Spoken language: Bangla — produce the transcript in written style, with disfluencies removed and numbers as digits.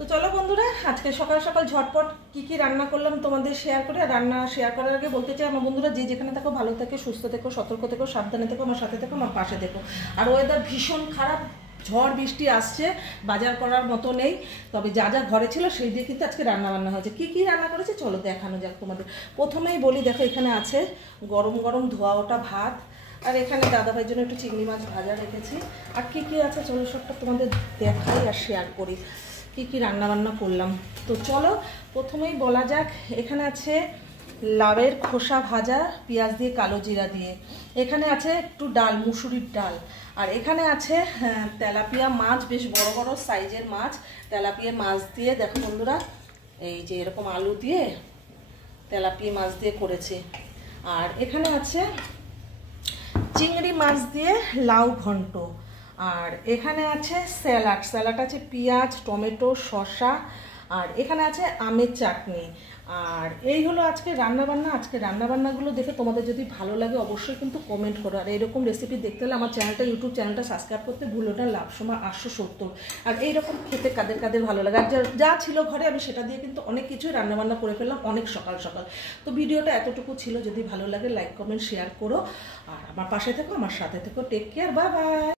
তো চলো বন্ধুরা, আজকে সকাল সকাল ঝটপট কি রান্না করলাম তোমাদের শেয়ার করে। আর রান্না শেয়ার করার আগে বলতে চাই, আমার বন্ধুরা যে যেখানে থাকো ভালো থেকো, সুস্থ থেকো, সতর্ক থেকো, সাবধানে থেকো, আমার সাথে থেকো, আমার পাশে থেকো। আর ওয়েদার ভীষণ খারাপ, ঝড় বৃষ্টি আসছে, বাজার করার মতো নেই। তবে যা যা ঘরে ছিল সেই দিয়ে কিন্তু আজকে রান্না বান্না হয়েছে। কি রান্না করেছে চলো দেখানো যাক তোমাদের। প্রথমেই বলি, দেখো এখানে আছে গরম গরম ধোয়া ওটা ভাত, আর এখানে দাদাভাইয়ের জন্য একটু চিংড়ি মাছ ভাজা রেখেছি। আর কি আছে চলো সবটা তোমাদের দেখাই আর শেয়ার করি কি রান্না বান্না করলাম। তো চলো প্রথমেই বলা যাক, এখানে আছে লাউয়ের খোসা ভাজা পেঁয়াজ দিয়ে কালো জিরা দিয়ে, এখানে আছে একটু ডাল, মুসুরির ডাল, আর এখানে আছে তেলাপিয়া মাছ, বেশ বড় বড় সাইজের মাছ। তেলাপিয়া মাছ দিয়ে দেখো বন্ধুরা, এই যে এরকম আলু দিয়ে তেলাপিয়া মাছ দিয়ে করেছে। আর এখানে আছে চিংড়ি মাছ দিয়ে লাউ ঘন্ট। আর এখানে আছে স্যালাড আছে পেঁয়াজ, টমেটো, শসা, আর এখানে আছে আমের চাটনি। আর এই হলো আজকে রান্নাবান্না। আজকে রান্নাবান্নাগুলো দেখে তোমাদের যদি ভালো লাগে অবশ্যই কিন্তু কমেন্ট করো। আর এইরকম রেসিপি দেখতে হলে আমার ইউটিউব চ্যানেলটা সাবস্ক্রাইব করতে ভুলো না। লাভসমা 870। আর এইরকম খেতে কাদের কাদের ভালো লাগে। আর যা ছিল ঘরে আমি সেটা দিয়ে কিন্তু অনেক কিছুই রান্নাবান্না করে ফেললাম অনেক সকাল সকাল। তো ভিডিওটা এতটুকু ছিল, যদি ভালো লাগে লাইক কমেন্ট শেয়ার করো, আর আমার পাশে থেকো, আমার সাথে থেকো। Take care, bye by.